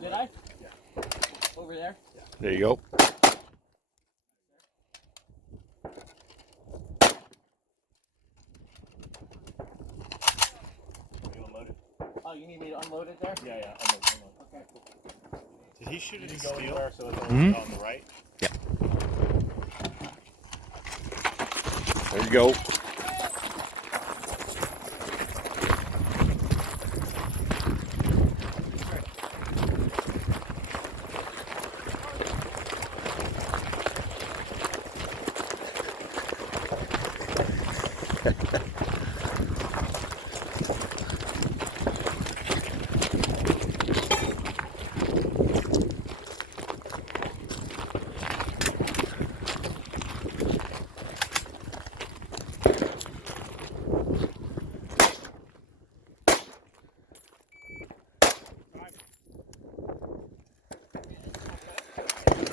did I? Yeah. Over there? Yeah. There you go. You unload it? Oh, you need me to unload it there? Yeah, unload. Okay, cool. Did he shoot it in steel? So it's Mm-hmm. on the right? Yeah. There you go.